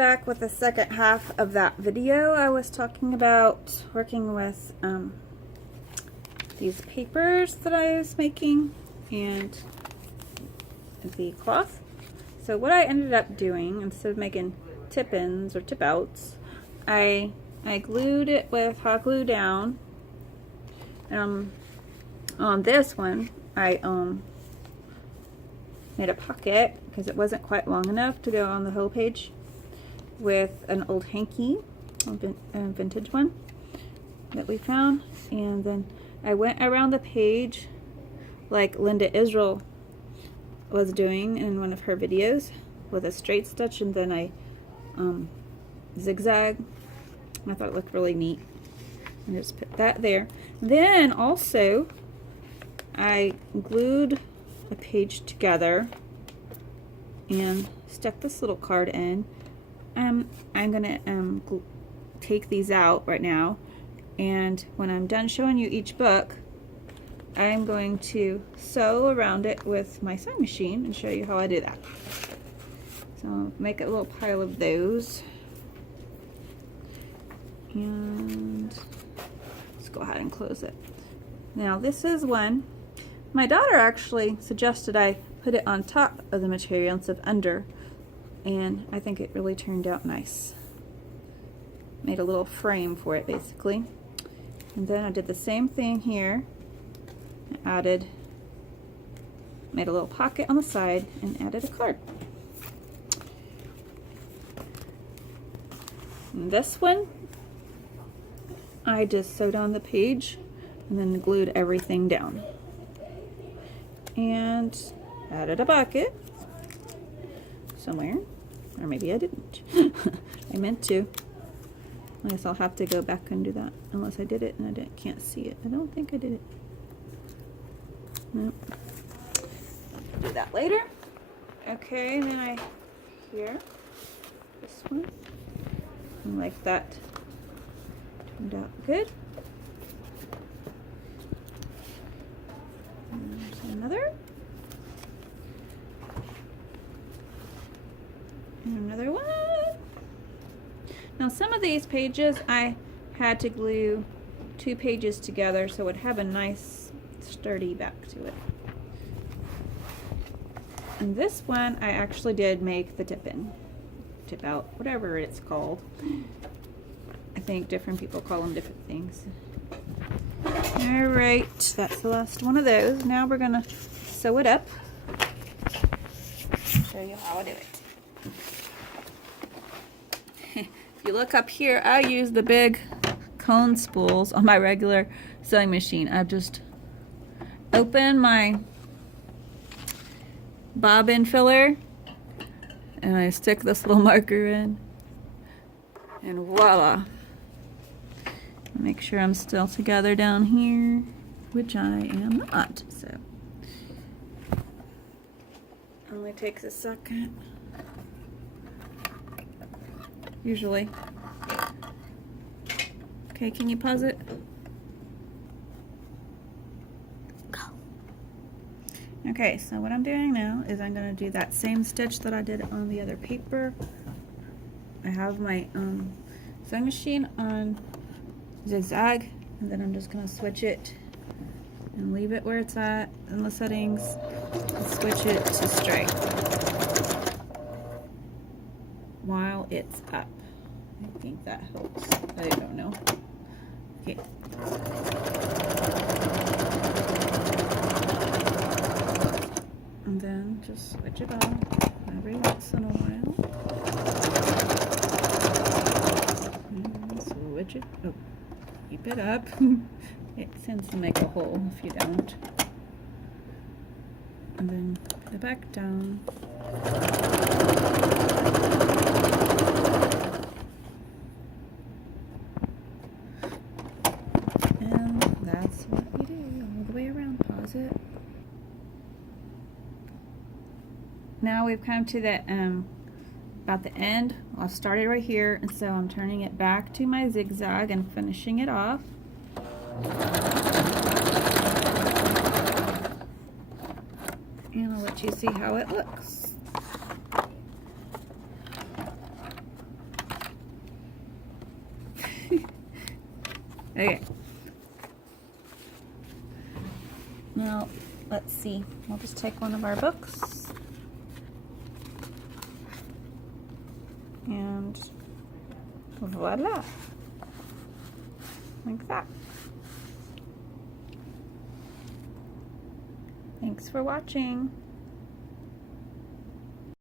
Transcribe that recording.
back with the second half of that video. I was talking about working with these papers that I was making and the cloth. So what I ended up doing, instead of making tip-ins or tip-outs, I glued it with hot glue down. On this one, I made a pocket because it wasn't quite long enough to go on the whole page with an old hanky, a vintage one that we found, and then I went around the page like Linda Israel was doing in one of her videos with a straight stitch, and then I zigzag. I thought it looked really neat, and just put that there. Then also I glued a page together and stuck this little card in. I'm gonna take these out right now, and when I'm done showing you each book, I'm going to sew around it with my sewing machine and show you how I do that. So I'll make a little pile of those, and let's go ahead and close it. Now this is one my daughter actually suggested I put it on top of the material instead of under, and I think it really turned out nice. Made a little frame for it basically. And then I did the same thing here. I made a little pocket on the side and added a card. And this one, I just sewed on the page and then glued everything down. And added a bucket somewhere, or maybe I didn't. I meant to. I guess I'll have to go back and do that, unless I did it and can't see it. I don't think I did it. Nope. Do that later. Okay, and then here, this one, and like that turned out good. Another, and another one. Now some of these pages I had to glue 2 pages together so it would have a nice sturdy back to it. And this one I actually did make the tip-in, tip-out, whatever it's called. I think different people call them different things. Alright, that's the last one of those. Now we're going to sew it up. I'll show you how I do it. If you look up here, I use the big cone spools on my regular sewing machine. I've just opened my bobbin filler and I stick this little marker in, and voila. Make sure I'm still together down here, which I am not, so only takes a second usually. Okay, can you pause it? Go. Okay, so what I'm doing now is I'm going to do that same stitch that I did on the other paper. I have my sewing machine on zigzag, and then I'm just going to switch it and leave it where it's at in the settings and switch it to straight while it's up. I think that helps. I don't know. Okay. And then just switch it off every once in a while. And switch it. Oh. Keep it up. It tends to make a hole if you don't. And then put it back down. And that's what we do all the way around. Pause it. Now we've come to the about the end. I've started right here, and so I'm turning it back to my zigzag and finishing it off. And I'll let you see how it looks. Okay. Now, let's see. We'll just take one of our books. And voila. Like that. Thanks for watching.